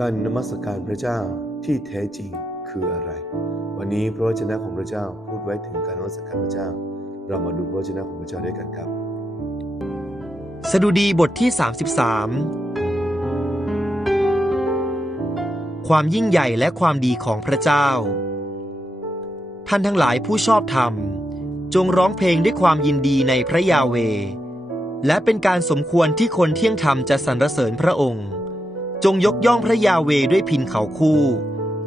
การนมัสการพระเจ้าที่แท้จริงคืออะไร วันนี้พระวจนะของพระเจ้าพูดไว้ถึงการนมัสการพระเจ้า เรามาดูพระวจนะของพระเจ้าด้วยกันครับ สดุดีบทที่ 33 ความยิ่งใหญ่และความดีของพระเจ้า ท่านทั้งหลายผู้ชอบธรรม จงร้องเพลงด้วยความยินดีในพระยาเว และเป็นการสมควรที่คนเที่ยงธรรมจะสรรเสริญพระองค์ จงยกย่องพระยาเวด้วยพินเขาคู่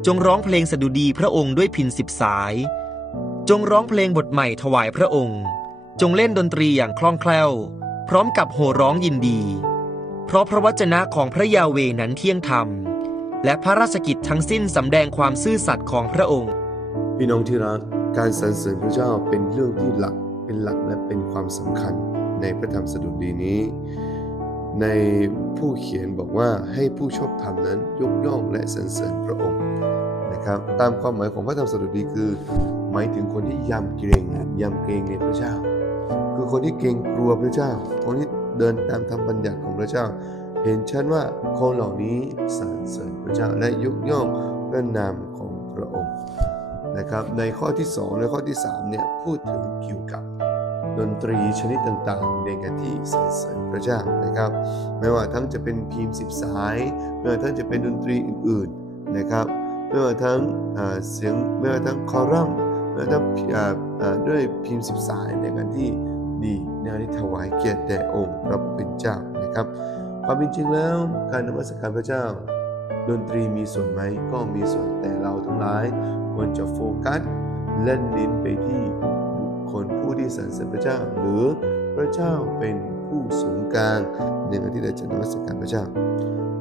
จงร้องเพลงสดุดีพระองค์ด้วยพินสิบสาย จงร้องเพลงบทใหม่ถวายพระองค์ จงเล่นดนตรีอย่างคล่องแคล่ว พร้อมกับโห่ร้องยินดี เพราะพระวจนะของพระยาเวนั้นเที่ยงธรรม และพระราชกิจทั้งสิ้นสำแดงความซื่อสัตย์ของพระองค์ พี่น้องที่รักการสรรเสริญพระเจ้าเป็นเรื่องที่หลักเป็นหลักและเป็นความสำคัญในพระธรรมสดุดีนี้ ในผู้เขียนบอกว่าให้ผู้ชอบธรรมนั้นยกย่องและสรรเสริญพระองค์นะครับตามความหมายของพระธรรมสดุดีคือ หมายถึงคนที่ยำเกรงยำเกรงในพระเจ้า คือคนที่เกรงกลัวพระเจ้า คนที่เดินตามธรรมบัญญัติของพระเจ้า เห็นชัดว่าคนเหล่านี้สรรเสริญพระเจ้าและยกย่องพระนามของพระองค์นะครับในข้อที่ 2 และข้อที่3เนี่ยพูดถึงเกี่ยวกับ ดนตรีชนิดต่างๆ ในกาที่สรรเสริญพระเจ้านะครับ ไม่ว่าทั้งจะเป็นพิมพ์สิบสายไม่ว่าทั้งจะเป็นดนตรีอื่นๆนะครับไม่ว่าทั้งเสียงไม่ว่าทั้งคอรัมไม่ว่าทั้งด้วยพิมพ์สิบสายในการที่ดีในการที่ถวายเกียรติแด่องค์พระผู้เป็นเจ้านะครับ ความเป็นจริงแล้วการนมัสการพระเจ้า ดนตรีมีส่วนไหมก็มีส่วนแต่เราทั้งหลายควรจะโฟกัสและเน้นไปที่ คคลผู้ที่สรรเสริญพระเจ้า หรือพระเจ้าเป็นผู้สูงกลางในการที่เราจะนมัสการพระเจ้า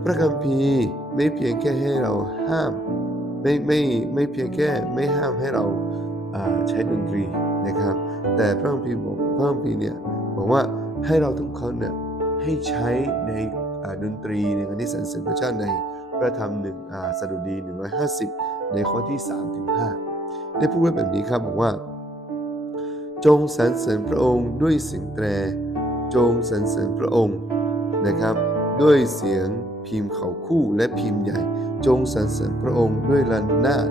พระคัมภีร์ไม่เพียงแค่ให้เราห้ามไม่ไม่ไม่เพียงแค่ไม่ห้ามให้เราใช้ดนตรีนะครับ แต่พระคัมภีร์บอกพระคัมภีร์เนี่ยบอกว่าให้เราทุกคนเนี่ยให้ใช้ในดนตรีในการที่สรรเสริญพระเจ้าในพระธรรมหนึ่งอาสดุดี 150 ในข้อที่3ถึง5ได้พูดไว้แบบนี้ครับบอกว่า จงสรรเสริญพระองค์ด้วยเสียงแตร จงสรรเสริญพระองค์นะครับ ด้วยเสียงพิมพ์เขาคู่และพิมพ์ใหญ่ จงสรรเสริญพระองค์ด้วยระนาด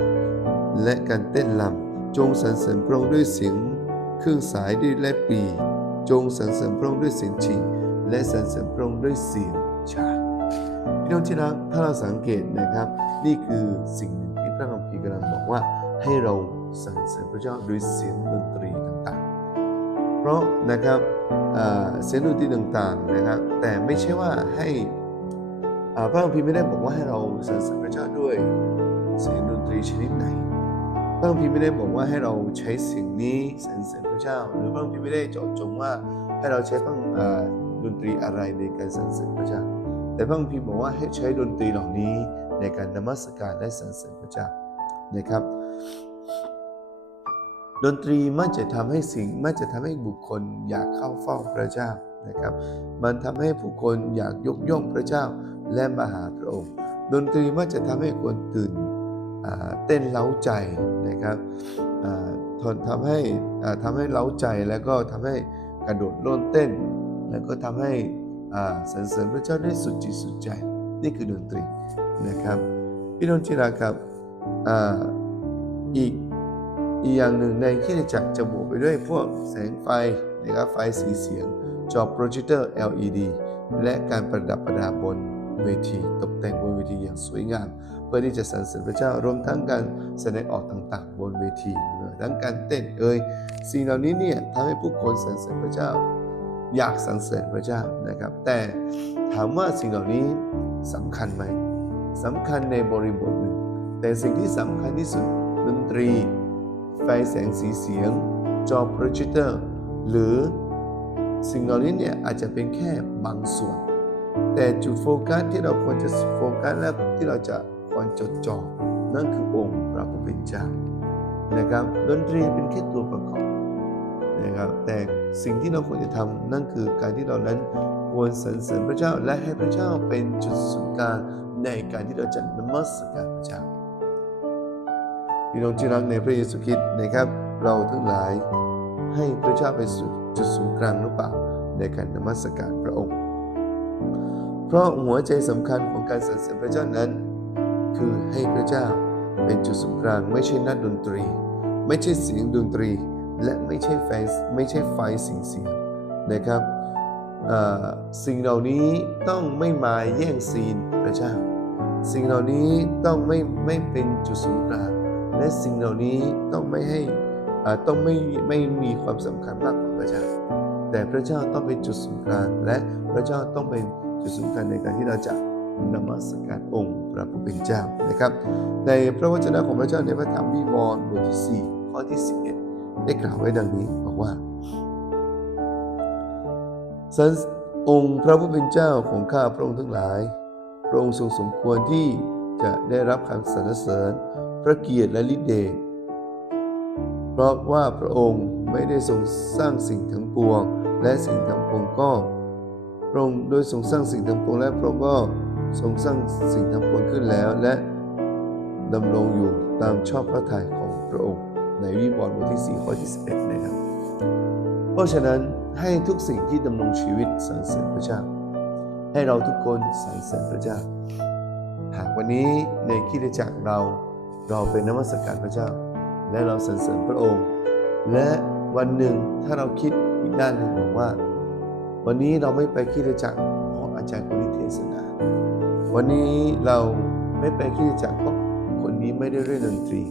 และการเต้นลำจงสรรเสริญพระองค์ด้วยเสียงเครื่องสายด้วยและปี จงสรรเสริญพระองค์ด้วยเสียงชิงและสรรเสริญพระองค์ด้วยเสียงชาพี่น้องที่รักถ้าเราสังเกตนะครับ นี่คือสิ่งหนึ่งที่พระคัมภีร์กำลังบอกว่าให้เราสรรเสริญพระเจ้าด้วยเสียงดนตรี เพราะนะครับเสียงดนตรีต่างๆนะครับ แต่ไม่ใช่ว่าให้พระคัมภีร์ไม่ได้บอกว่าให้เราสรรเสริญพระเจ้าด้วยเสียงดนตรีชนิดไหนพระคัมภีร์ไม่ได้บอกว่าให้เราใช้เสียงนี้สรรเสริญพระเจ้า หรือพระคัมภีร์ไม่ได้เจาะจงว่าให้เราใช้ต้องดนตรีอะไรในการสรรเสริญพระเจ้า แต่พระคัมภีร์บอกว่าให้ใช้ดนตรีเหล่านี้ในการนมัสการและสรรเสริญพระเจ้านะครับ ดนตรีมันจะทำให้สิ่งมันจะทำให้บุคคลอยากเข้าเฝ้าพระเจ้านะครับ มันทำให้ผู้คนอยากยกย่องพระเจ้าและมาหาพระองค์ ดนตรีมันจะทำให้คนตื่นเต้นเล้าใจนะครับทนทำให้ทำให้เล้าใจแล้วก็ทำให้กระโดดโลดเต้น แล้วก็ทำให้สรรเสริญพระเจ้าได้สุดจิตสุดใจ นี่คือดนตรีนะครับพี่น้องที่รักครับออีก อีกอย่างหนึ่งในคิดจักรจะบวกไปด้วยพวกแสงไฟนะครับไฟสีเสียง จอโปรเจคเตอร์ LED และการประดับประดาบนเวทีตกแต่งบนเวทีอย่างสวยงาม เพื่อที่จะสรรเสริญพระเจ้ารวมทั้งการแสดงออกต่างๆ บนเวทีทั้งการเต้นเอ่ยสิ่งเหล่านี้เนี่ยทำให้ผู้คนสรรเสริญพระเจ้า อยากสรรเสริญพระเจ้านะครับ แต่ถามว่าสิ่งเหล่านี้สำคัญไหมสำคัญในบริบทหนึ่งแต่สิ่งที่สำคัญที่สุดดนตรี ไฟแสงสีเสียง จอโปรเจคเตอร์ หรือสิ่งเหล่านี้เนี่ยอาจจะเป็นแค่บางส่วน แต่จุดโฟกัสที่เราควรจะโฟกัสและที่เราจะควรจดจ่อนั่นคือองค์พระผู้เป็นเจ้านะครับดนตรีเป็นแค่ตัวประกอบนะครับแต่สิ่งที่เราควรจะทำนั่นคือการที่เรานั้นควรสรรเสริญพระเจ้าและให้พระเจ้าเป็นจุดศูนย์กลางในการที่เราจะนมัสการพระเจ้า พี่น้องที่รักในพระเยซูคริสต์นะครับ เราทั้งหลายให้พระเจ้าเป็นจุดศูนย์กลางหรือเปล่าในการนมัสการพระองค์ เพราะหัวใจสำคัญของการสรรเสริญพระเจ้านั้น คือให้พระเจ้าเป็นจุดศูนย์กลางไม่ใช่นักดนตรี ไม่ใช่เสียงดนตรี และไม่ใช่ไฟไม่ใช่ไฟสิ่งเสียงนะครับสิ่งเหล่านี้ต้องไม่มาแย่งซีนพระเจ้า สิ่งเหล่านี้ต้องไม่ไม่เป็นจุดศูนย์กลาง และสิ่งเหล่านี้ต้องไม่ให้ต้องไม่ไม่มีความสำคัญมากกว่าพระเจ้า แต่พระเจ้าต้องเป็นจุดศูนย์กลางและพระเจ้าต้องเป็นจุดศูนย์กลางในการที่เราจะนมัสการองค์พระผู้เป็นเจ้านะครับ ในพระวจนะของพระเจ้าในพระธรรมวิวรณ์บทที่ 4 ข้อที่ 11 ได้กล่าวไว้ดังนี้บอกว่าสรรองค์พระผู้เป็นเจ้าของข้าพระองค์ทั้งหลาย พระองค์ทรงสมควรที่จะได้รับคำสรรเสริญ พระเกียรติและฤทธิเดชเพราะว่าพระองค์ไม่ได้ทรงสร้างสิ่งทั้งปวง และสิ่งทั้งปวงก็พระองค์โดยทรงสร้างสิ่งทั้งปวงและพระองค์ก็ทรงสร้างสิ่งทั้งปวงขึ้นแล้วและดำรงอยู่ตามชอบพระทัยของพระองค์ ในวิวรณ์บทที่ 4 ข้อที่ 11 นะครับ เพราะฉะนั้นให้ทุกสิ่งที่ดำรงชีวิตสรรเสริญพระเจ้า ให้เราทุกคนสรรเสริญพระเจ้า หากวันนี้ในคิดจักรเรา เราเป็นนมัสการพระเจ้า และเราสรรเสริญพระองค์ และวันหนึ่งถ้าเราคิดอีกด้านหนึ่งบอกว่า วันนี้เราไม่ไปคริดจักรเพราะอาจารย์คนนี้เทศนา วันนี้เราไม่ไปคริดจักรเพราะคนนี้ไม่ได้เล่นดนตรี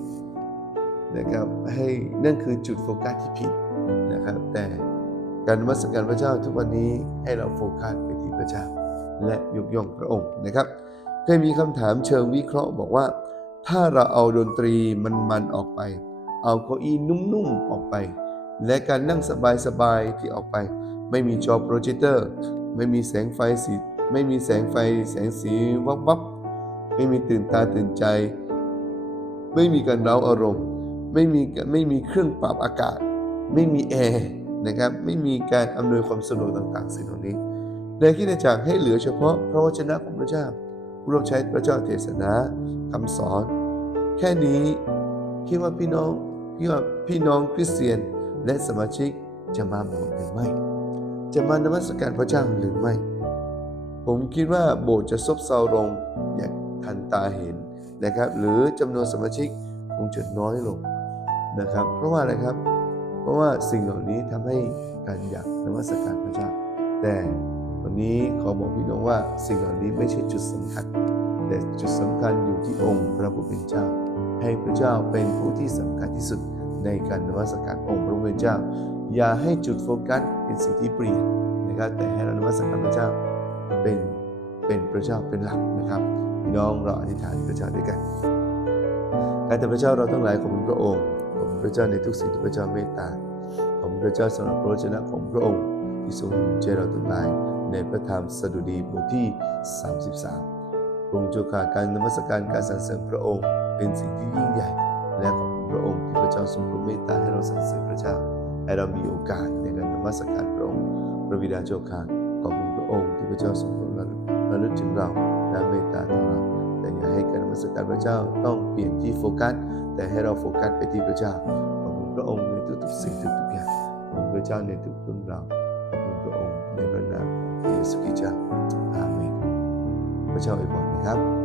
นะครับให้นั่นคือจุดโฟกัสที่ผิดนะครับ แต่การนมัสการพระเจ้าทุกวันนี้ให้เราโฟกัสไปที่พระเจ้า และยกย่องพระองค์นะครับ เคยมีคำถามเชิงวิเคราะห์บอกว่า ถ้าเราเอาดนตรีมันๆออกไป เอาเก้าอี้นุ่มๆออกไป และการนั่งสบายๆที่ออกไป ไม่มีจอโปรเจคเตอร์ ไม่มีแสงไฟสีไม่มีแสงไฟแสงสีวับวับไม่มีตื่นตาตื่นใจ ไม่มีการเร้าอารมณ์ ไม่มีไม่มีเครื่องปรับอากาศ ไม่มีแอร์นะครับ ไม่มีการอำนวยความสะดวกต่างๆ สิ่งเหล่านี้ในที่ในจากให้เหลือเฉพาะพระวจนะของพระเจ้าผู้รับใช้พระเจ้าเทศนา คำสอน แค่นี้คิดว่าพี่น้องพี่ว่าพี่น้องคริสเตียนและสมาชิกจะมาโบสถ์หรือไม่ จะมานมัสการพระเจ้าหรือไม่ ผมคิดว่าโบสถ์จะซบเซาลงอย่างทันตาเห็นนะครับ หรือจำนวนสมาชิกคงจะน้อยลงนะครับ เพราะว่าอะไรครับ เพราะว่าสิ่งเหล่านี้ทำให้การอยากนมัสการพระเจ้า แต่วันนี้ขอบอกพี่น้องว่าสิ่งเหล่านี้ไม่ใช่จุดสำคัญ แต่จุดสำคัญอยู่ที่องค์พระผู้เป็นเจ้า ให้พระเจ้าเป็นผู้ที่สำคัญที่สุดในการนมัสการองค์พระผู้เป็นเจ้า อย่าให้จุดโฟกัสเป็นสิ่งที่เปลี่ยนนะครับแต่ให้เรานมัสการพระเจ้าเป็นเป็นพระเจ้าเป็นหลักนะครับพี่น้องเราอธิษฐานพระเจ้าด้วยกันการแต่พระเจ้าเราทั้งหลายขอบคุณพระองค์ขอบคุณพระเจ้าในทุกสิ่งที่พระเจ้าเมตตาขอบคุณพระเจ้าสำหรับพระวจนะของพระองค์ที่ทรงหนุนใจเราทั้งหลายในพระธรรมสดุดีบทที่ 33 องค์เจ้าข้าการนมัสการการสรรเสริญพระองค์ เป็นสิ่งที่ยิ่งใหญ่ และขอบคุณพระองค์ที่พระเจ้าทรงโปรดเมตตาให้เราสรรเสริญพระเจ้าให้เรามีโอกาสในการนมัสการพระองค์ พระบิดาเจ้าข้าขอบคุณพระองค์ที่พระเจ้าทรงโปรดระลึกระลึกถึงเราและเมตตาต่อเราแต่อย่าให้การนมัสการพระเจ้าต้องเปลี่ยนที่โฟกัส แต่ให้เราโฟกัสไปที่พระเจ้าขอบคุณพระองค์ในทุกๆสิ่งทุกๆอย่างขอบคุณพระเจ้าในทุกเรื่องราวขอบคุณพระองค์ในพระนามของพระเยซูคริสต์เจ้า พระเจ้าอวยพรนะครับ